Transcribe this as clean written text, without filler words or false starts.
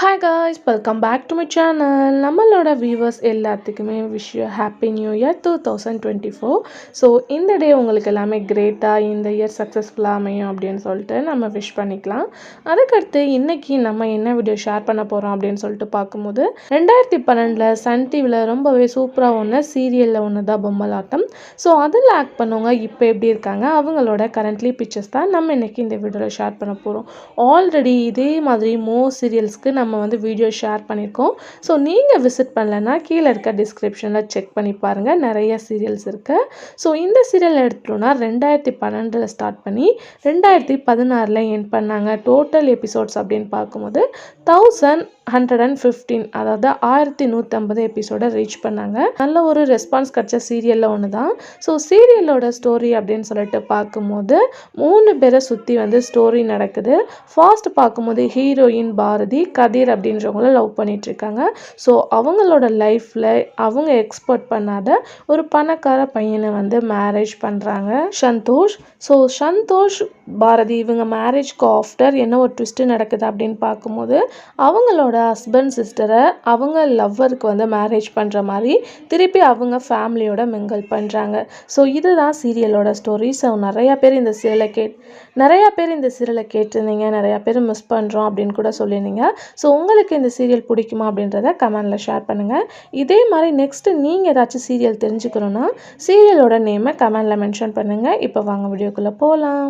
Hi guys, welcome back to my channel. நம்மளோட viewers எல்லாத்துக்குமே wish you happy new year 2024. So இந்த day உங்களுக்கு எல்லாமே கிரேட்டாக இந்த இயர் சக்ஸஸ்ஃபுல்லாக அமையும் அப்படின்னு சொல்லிட்டு நம்ம விஷ் பண்ணிக்கலாம். அதுக்கடுத்து இன்றைக்கி நம்ம என்ன வீடியோ ஷேர் பண்ண போகிறோம் அப்படின்னு சொல்லிட்டு பார்க்கும்போது 2012 சன் டிவியில் ரொம்பவே சூப்பராக ஒன்று சீரியலில் ஒன்று தான் பொம்மலாட்டம். ஸோ அதில் ஆக்ட் பண்ணவங்க இப்போ எப்படி இருக்காங்க, அவங்களோட கரண்ட்லி பிக்சர்ஸ் தான் நம்ம இன்றைக்கி இந்த வீடியோவில் ஷேர் பண்ண போகிறோம். ஆல்ரெடி இதே மாதிரி சீரியல்ஸ்க்கு நம்ம வீடியோ ஷேர் பண்ணியிருக்கோம். ஸோ நீங்கள் விசிட் பண்ணலன்னா கீழே இருக்க டிஸ்கிரிப்ஷனில் செக் பண்ணி பாருங்கள், நிறைய சீரியல்ஸ் இருக்குது. ஸோ இந்த சீரியல் எடுத்துட்டோன்னா 2012 ஸ்டார்ட் பண்ணி 2016 எண்ட் பண்ணாங்க. டோட்டல் எபிசோட்ஸ் அப்படின்னு பார்க்கும்போது 1115, அதாவது 1150 எபிசோடை ரீச் பண்ணாங்க. நல்ல ஒரு ரெஸ்பான்ஸ் கிடச்ச சீரியலில் ஒன்று தான். ஸோ சீரியலோட ஸ்டோரி அப்படின்னு சொல்லிட்டு பார்க்கும்போது 3 பேரை சுற்றி ஸ்டோரி நடக்குது. ஃபாஸ்ட் பார்க்கும்போது ஹீரோயின் பாரதி கதிர் அப்படின்றவங்கள லவ் பண்ணிகிட்ருக்காங்க. ஸோ அவங்களோட லைஃப்பில் அவங்க எக்ஸ்பெக்ட் பண்ணாத ஒரு பணக்கார பையனை மேரேஜ் பண்ணுறாங்க, சந்தோஷ். ஸோ சந்தோஷ் பாரதி இவங்க மேரேஜ்க்கு ஆஃப்டர் என்ன ஒரு ட்விஸ்ட்டு நடக்குது அப்படின்னு பார்க்கும்போது அவங்களோட ஹஸ்பண்ட் சிஸ்டரை அவங்க லவ்வருக்கு மேரேஜ் பண்ணுற மாதிரி திருப்பி அவங்க ஃபேமிலியோட மிங்கிள் பண்ணுறாங்க. ஸோ இதுதான் சீரியலோட ஸ்டோரி. ஸோ நிறையா பேர் இந்த சீரியலை கேட்டிருந்தீங்க, நிறையா பேர் மிஸ் பண்ணுறோம் அப்படின்னு கூட சொல்லியிருந்தீங்க. ஸோ உங்களுக்கு இந்த சீரியல் பிடிக்குமா அப்படின்றத கமெண்டில் ஷேர் பண்ணுங்கள். இதே மாதிரி நெக்ஸ்ட்டு நீங்கள் ஏதாச்சும் சீரியல் தெரிஞ்சுக்கணுன்னா சீரியலோட நேமை கமெண்டில் மென்ஷன் பண்ணுங்கள். இப்போ வாங்க வீடியோக்குள்ளே போகலாம்.